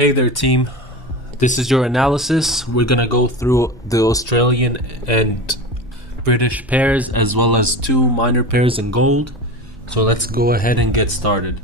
Hey there team, this is your analysis. We're gonna go through the Australian and British pairs as well as two minor pairs in gold. So let's go ahead and get started.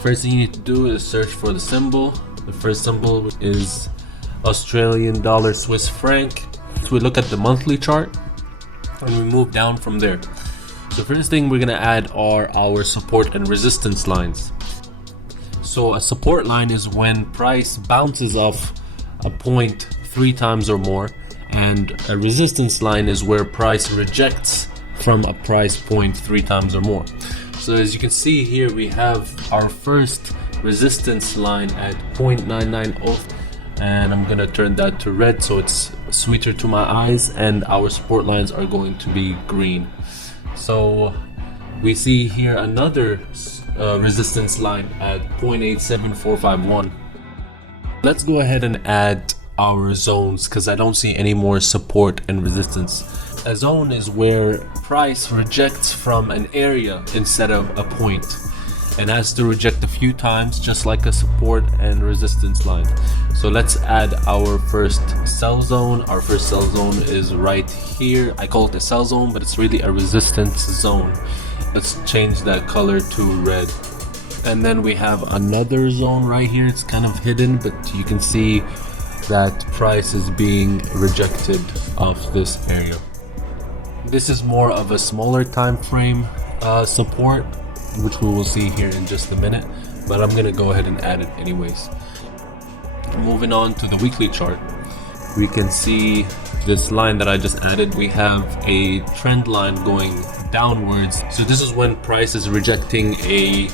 First thing you need to do is search for the symbol. The first symbol is Australian dollar Swiss franc. So we look at the monthly chart and we move down from there. So first thing we're gonna add are our support and resistance lines. So a support line is when price bounces off a point 3 times or more, and a resistance line is where price rejects from a price point 3 times or more. So as you can see here, we have our first resistance line at 0.990, and I'm gonna turn that to red so it's sweeter to my eyes, and our support lines are going to be green. So we see here another resistance line at 0.87451. Let's go ahead and add our zones because I don't see any more support and resistance. A zone is where price rejects from an area instead of a point, and has to reject a few times just like a support and resistance line. So let's add our first sell zone. Our first sell zone is right here. I call it a sell zone, but it's really a resistance zone. Let's change that color to red. And then we have another zone right here. It's kind of hidden, but you can see that price is being rejected off this area. This is more of a smaller time frame support, which we will see here in just a minute, but I'm gonna go ahead and add it anyways. Moving on to the weekly chart, we can see this line that I just added. We have a trend line going downwards. So this is when price is rejecting a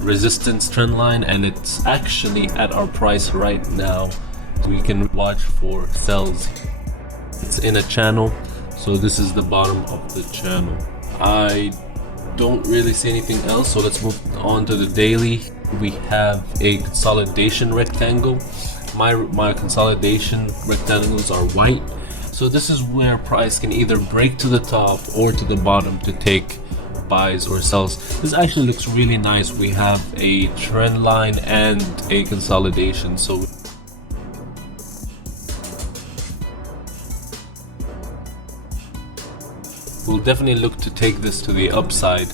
resistance trend line, and it's actually at our price right now. We can watch for sells. It's in a channel, so this is the bottom of the channel. I don't really see anything else, so let's move on to the daily. We have a consolidation rectangle. My consolidation rectangles are white, so this is where price can either break to the top or to the bottom to take buys or sells. This actually looks really nice. We have a trend line and a consolidation, so we'll definitely look to take this to the upside.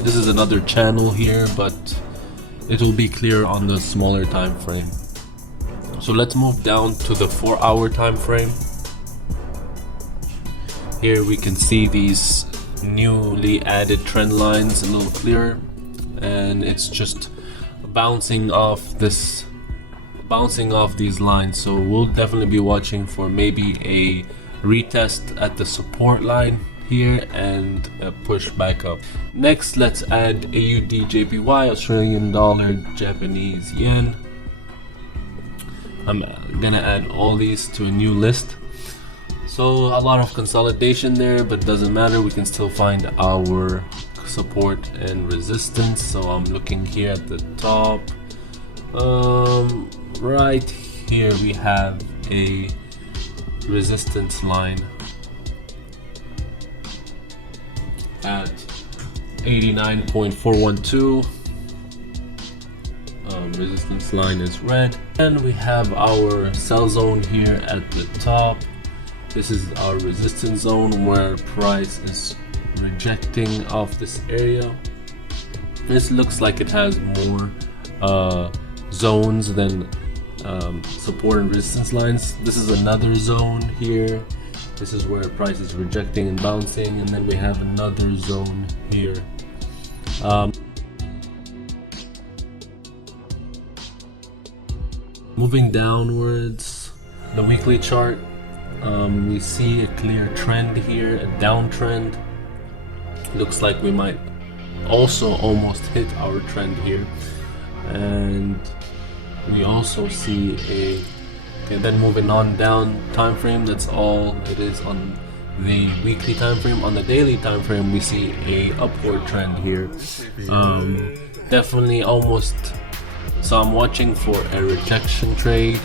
This is another channel here, but it will be clear on the smaller time frame. So let's move down to the 4-hour time frame. Here we can see these newly added trend lines a little clearer, and it's just bouncing off these lines. So we'll definitely be watching for maybe a retest at the support line here and a push back up. Next, let's add AUDJPY, Australian dollar, Japanese yen. I'm gonna add all these to a new list. So a lot of consolidation there, but doesn't matter, we can still find our support and resistance. So I'm looking here at the top. Right here we have a resistance line at 89.412. Resistance line is red, and we have our sell zone here at the top. This is our resistance zone where price is rejecting off this area. This looks like it has more zones than support and resistance lines. This is another zone here. This is where price is rejecting and bouncing, and then we have another zone here. Moving downwards, the weekly chart, we see a clear trend here, a downtrend. Looks like we might also almost hit our trend here, and we also see and then moving on down time frame. That's all it is on the weekly time frame. On the daily time frame, we see a upward trend here. Definitely almost. So I'm watching for a rejection trade.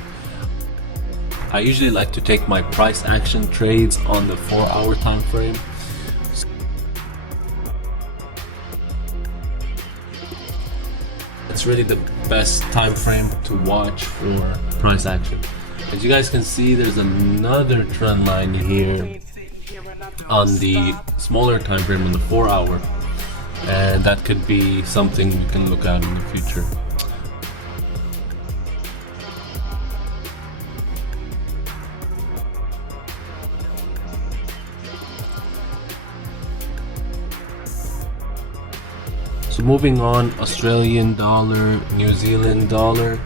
I usually like to take my price action trades on the 4-hour time frame. It's really the best time frame to watch for price action. As you guys can see, there's another trend line here on the smaller time frame, on the 4-hour, and that could be something we can look at in the future. So moving on, Australian dollar, New Zealand dollar.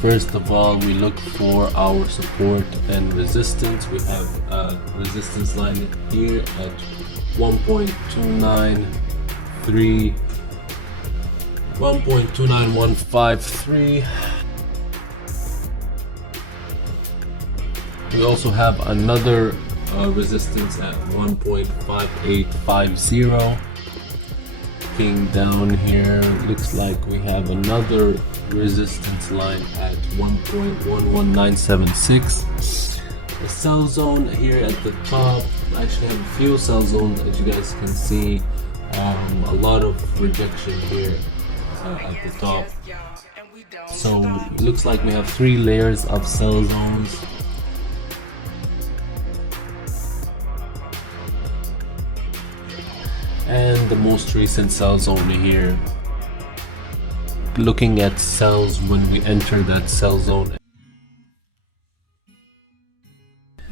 First of all, we look for our support and resistance. We have a resistance line here at 1.293, 1.29153. We also have another resistance at 1.5850. Looking down here, looks like we have another resistance line at 1.11976. The sell zone here at the top. I actually have a few sell zones, as you guys can see. A lot of rejection here at the top. So it looks like we have 3 layers of sell zones. And the most recent sell zone here. Looking at sells when we enter that sell zone.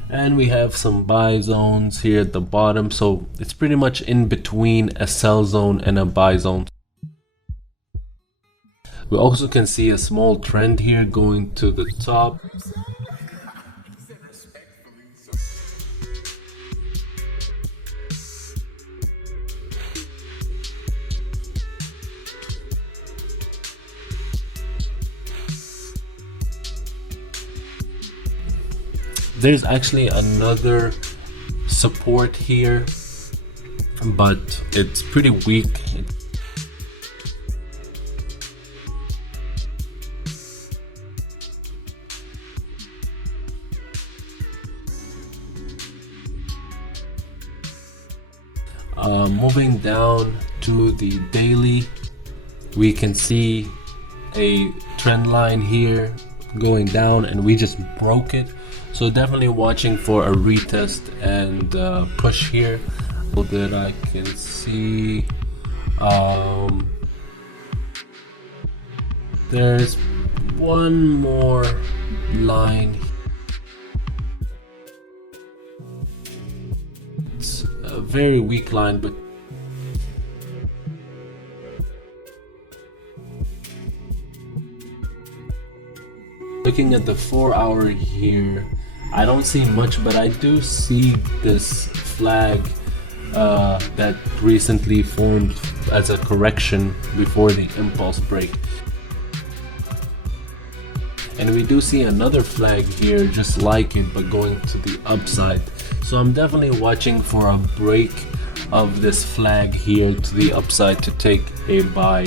And we have some buy zones here at the bottom, so it's pretty much in between a sell zone and a buy zone. We also can see a small trend here going to the top. There's actually another support here, but it's pretty weak. Moving down to the daily, we can see a trend line here going down, and we just broke it. So definitely watching for a retest and push here, so that I can see. There's one more line. It's a very weak line, but looking at the 4-hour here, I don't see much, but I do see this flag that recently formed as a correction before the impulse break. And we do see another flag here just like it, but going to the upside. So I'm definitely watching for a break of this flag here to the upside to take a buy.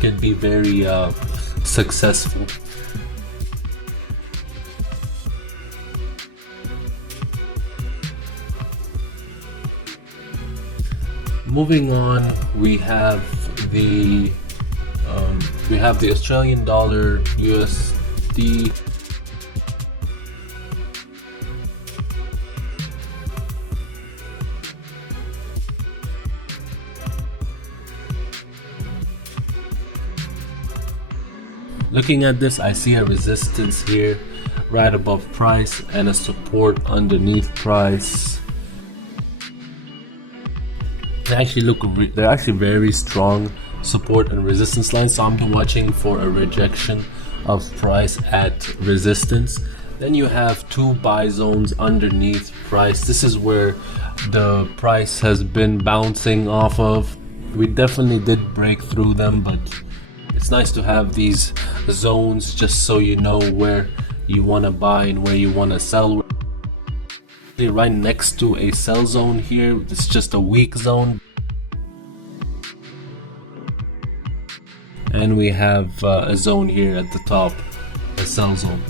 Could be very successful. Moving on, we have the Australian dollar, USD. Looking at this, I see a resistance here right above price and a support underneath price. They're actually very strong support and resistance lines, so I'm watching for a rejection of price at resistance. Then you have 2 buy zones underneath price. This is where the price has been bouncing off of. We definitely did break through them, but it's nice to have these zones just so you know where you want to buy and where you want to sell. Right next to a sell zone here, it's just a weak zone. And we have a zone here at the top, a sell zone.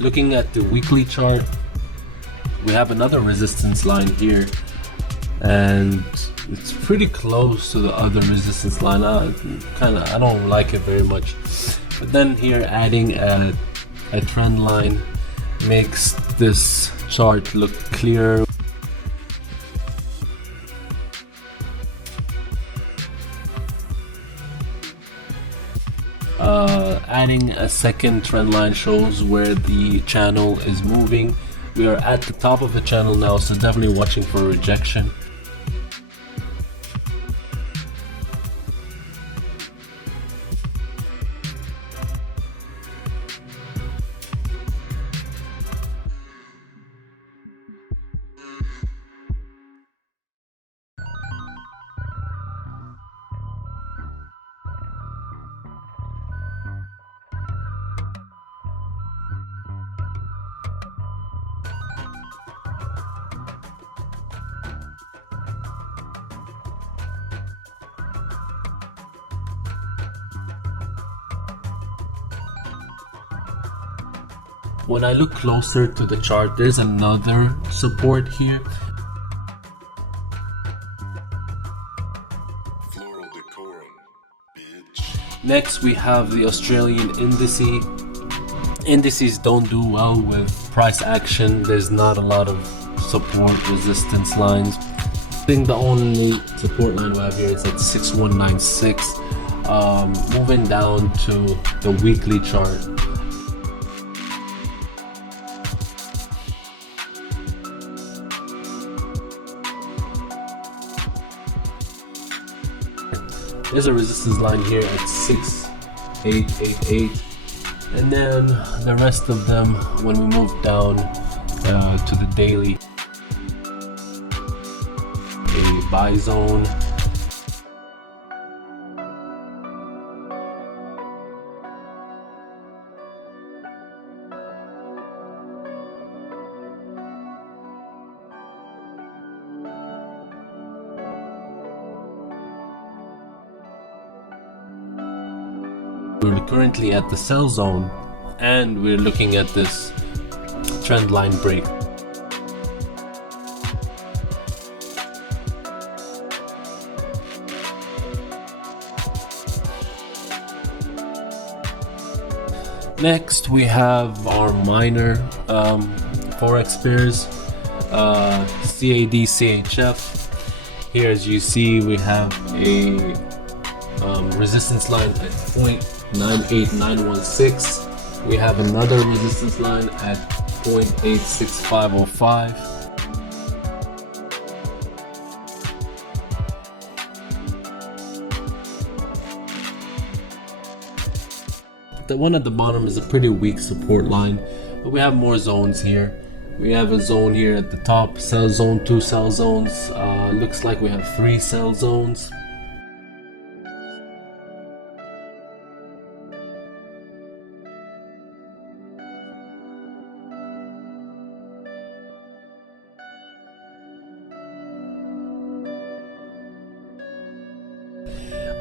Looking at the weekly chart, we have another resistance line here, and it's pretty close to the other resistance line. I don't like it very much, but then here adding a trend line makes this chart look clearer. Adding a second trend line shows where the channel is moving. We are at the top of the channel now, so definitely watching for rejection. When I look closer to the chart, there's another support here. Floral decorum, bitch. Next, we have the Australian indices. Indices don't do well with price action. There's not a lot of support resistance lines. I think the only support line we have here is at 6196. Moving down to the weekly chart. There's a resistance line here at 6888, and then the rest of them when we move down to the daily. A buy zone. We're currently at the sell zone, and we're looking at this trend line break. Next, we have our minor forex pairs, CADCHF. Here, as you see, we have a resistance line at 0.98916. We have another resistance line at 0.86505. The one at the bottom is a pretty weak support line, but we have more zones here. We have a zone here at the top, sell zone, 2 sell zones. Looks like we have 3 sell zones.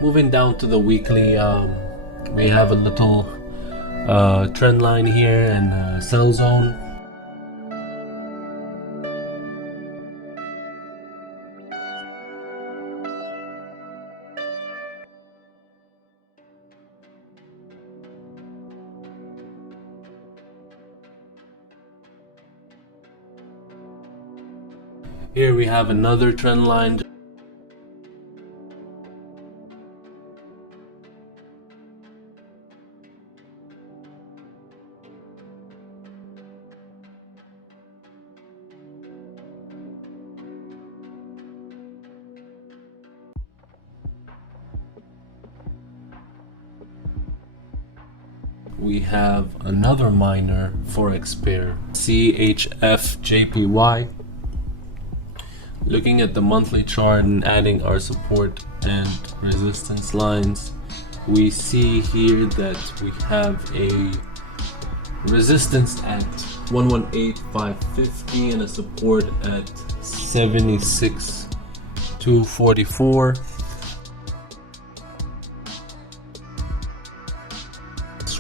Moving down to the weekly, we have a little trend line here and a sell zone. Here we have another trend line. We have another minor forex pair, CHFJPY. Looking at the monthly chart and adding our support and resistance lines, we see here that we have a resistance at 118,550 and a support at 76,244.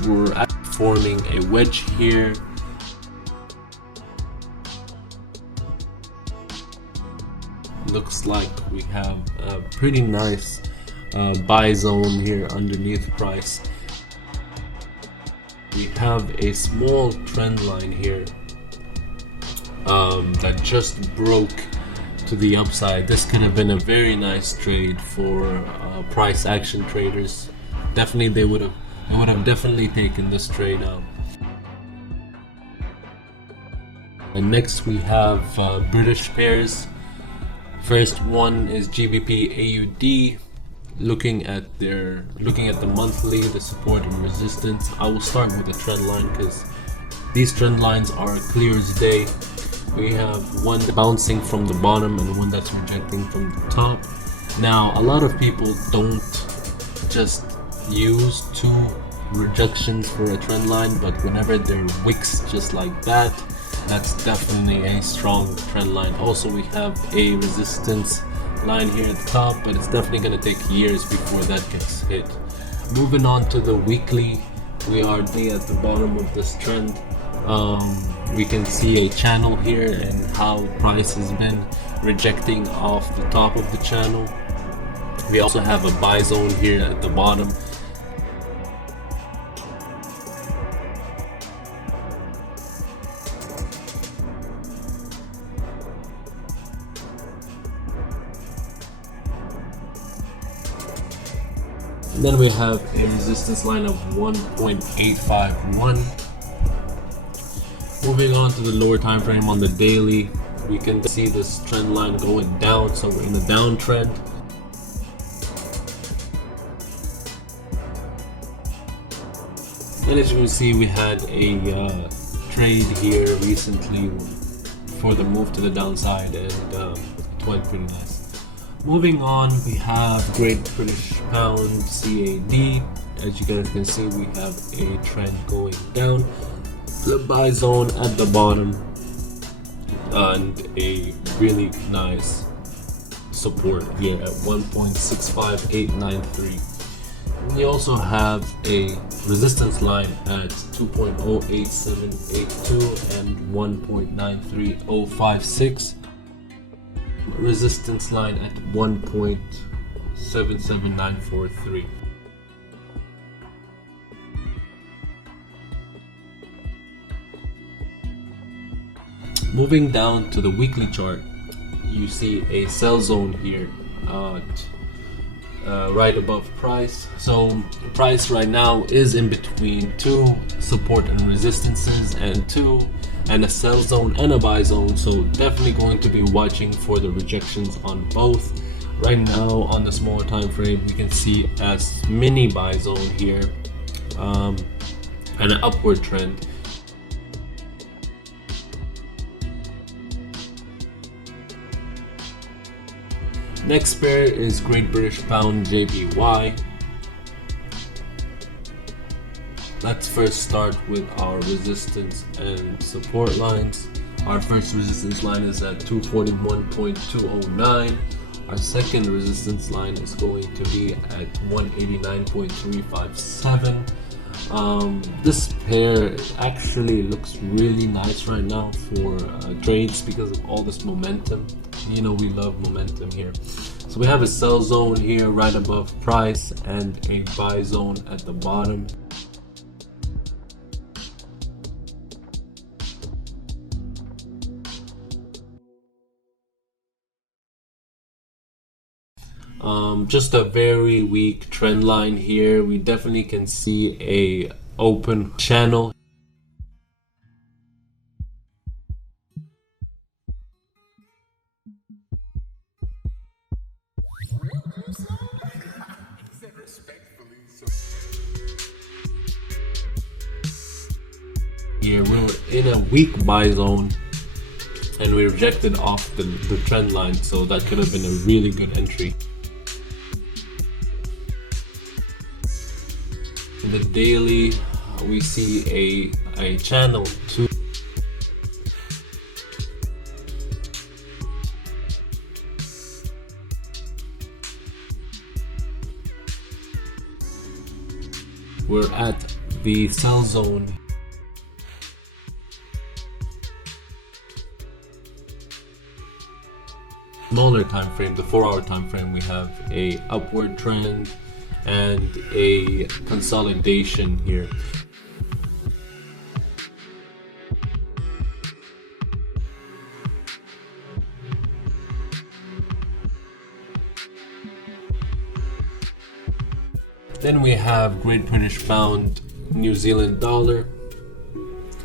We're forming a wedge here looks like we have a pretty nice buy zone here underneath price. We have a small trend line here that just broke to the upside. This could have been a very nice trade for price action traders. Definitely, they would have definitely taken this trade out. And next we have British pairs. First one is GBPAUD. Looking at the monthly, the support and resistance. I will start with the trend line because these trend lines are clear as day. We have one bouncing from the bottom and one that's rejecting from the top. Now, a lot of people don't just use two rejections for a trend line, but whenever they're wicks just like that, that's definitely a strong trend line. Also, we have a resistance line here at the top, but it's definitely going to take years before that gets hit. Moving on to the weekly, we are at the bottom of this trend. We can see a channel here and how price has been rejecting off the top of the channel. We also have a buy zone here at the bottom. And then we have a resistance line of 1.851. Moving on to the lower time frame on the daily, we can see this trend line going down, so we're in a downtrend. And as you can see, we had a trade here recently for the move to the downside, and it went pretty nice. Moving on, we have Great British Pound CAD. As you guys can see, we have a trend going down. The buy zone at the bottom and a really nice support here at 1.65893. We also have a resistance line at 2.08782 and 1.93056. Resistance line at 1.77943. Moving down to the weekly chart, you see a sell zone here right above price. So price right now is in between two support and resistances and a sell zone and a buy zone, so definitely going to be watching for the rejections on both. Right now on the smaller time frame, we can see a mini buy zone here and an upward trend. Next pair is Great British Pound JPY. Let's first start with our resistance and support lines. Our first resistance line is at 241.209. Our second resistance line is going to be at 189.357. This pair actually looks really nice right now for trades because of all this momentum. You know, we love momentum here. So we have a sell zone here right above price and a buy zone at the bottom. Just a very weak trend line here. We definitely can see a open channel. Here we're in a weak buy zone and we rejected off the trend line, so that could have been a really good entry. In the daily, we see a channel to we're at the sell zone. smaller time frame, the 4-hour time frame, we have a upward trend and a consolidation here. Then we have Great British Pound, New Zealand Dollar,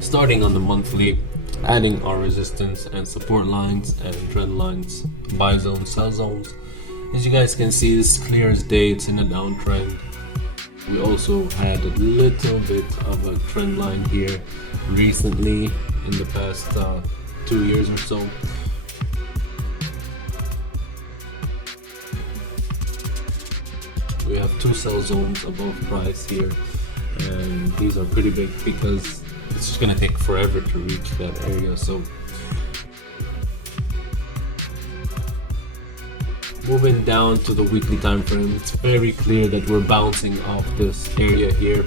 starting on the monthly, adding our resistance and support lines and trend lines, buy zones, sell zones. As you guys can see, this is clear as day, it's in a downtrend. We also had a little bit of a trend line here recently in the past 2 years or so. We have 2 sell zones above price here, and these are pretty big because it's just gonna take forever to reach that area. So moving down to the weekly time frame, it's very clear that we're bouncing off this area here.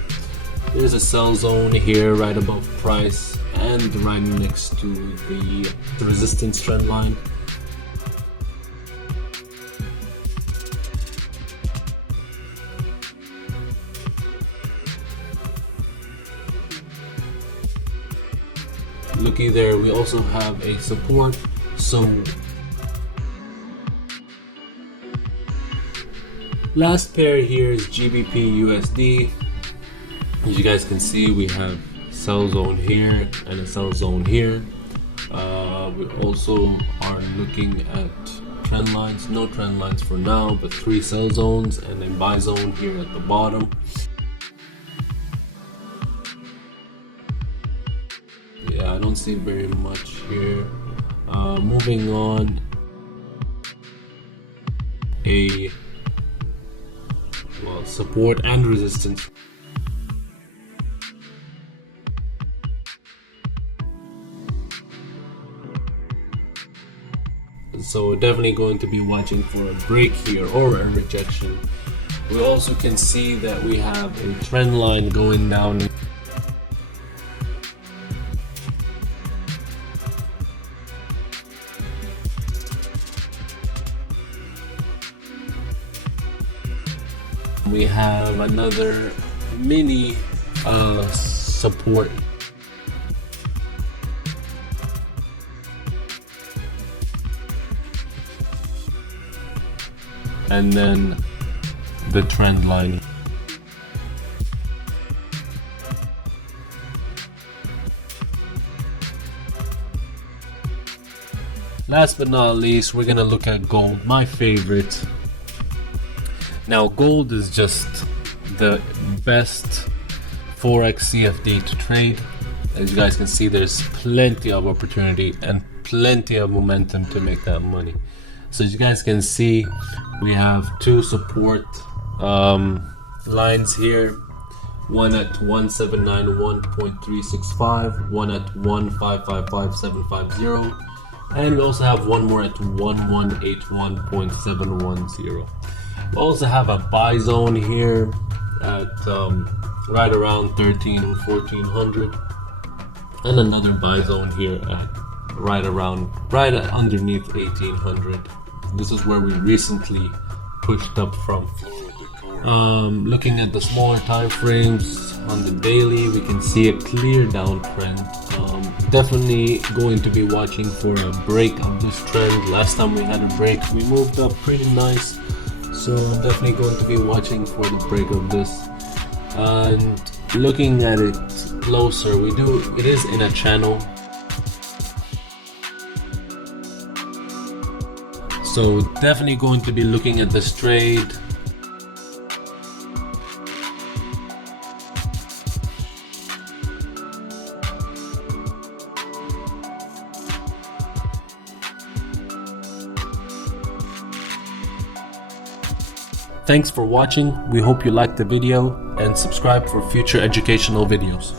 There's a sell zone here right above price and right next to the resistance trend line. Looky there, we also have a support. So last pair here is GBPUSD. As you guys can see, we have sell zone here and a sell zone here. We also are looking at trend lines, no trend lines for now, but 3 sell zones and a buy zone here at the bottom. Yeah, I don't see very much here. Moving on, support and resistance. So definitely going to be watching for a break here or a rejection. We also can see that we have a trend line going down. We have another mini support. And then the trend line. Last but not least, we're gonna look at gold, my favorite. Now gold is just the best Forex CFD to trade. As you guys can see, there's plenty of opportunity and plenty of momentum to make that money. So as you guys can see, we have 2 support lines here, one at 1791.365, one at 1555750, and we also have one more at 1181.710. We also have a buy zone here at right around 1400, and another buy zone here at right underneath 1800. This is where we recently pushed up from. Looking at the smaller time frames on the daily, we can see a clear downtrend. Definitely going to be watching for a break of this trend. Last time we had a break, we moved up pretty nice. So I'm definitely going to be watching for the break of this. And looking at it closer, it is in a channel. So definitely going to be looking at this trade. Thanks for watching. We hope you liked the video and subscribe for future educational videos.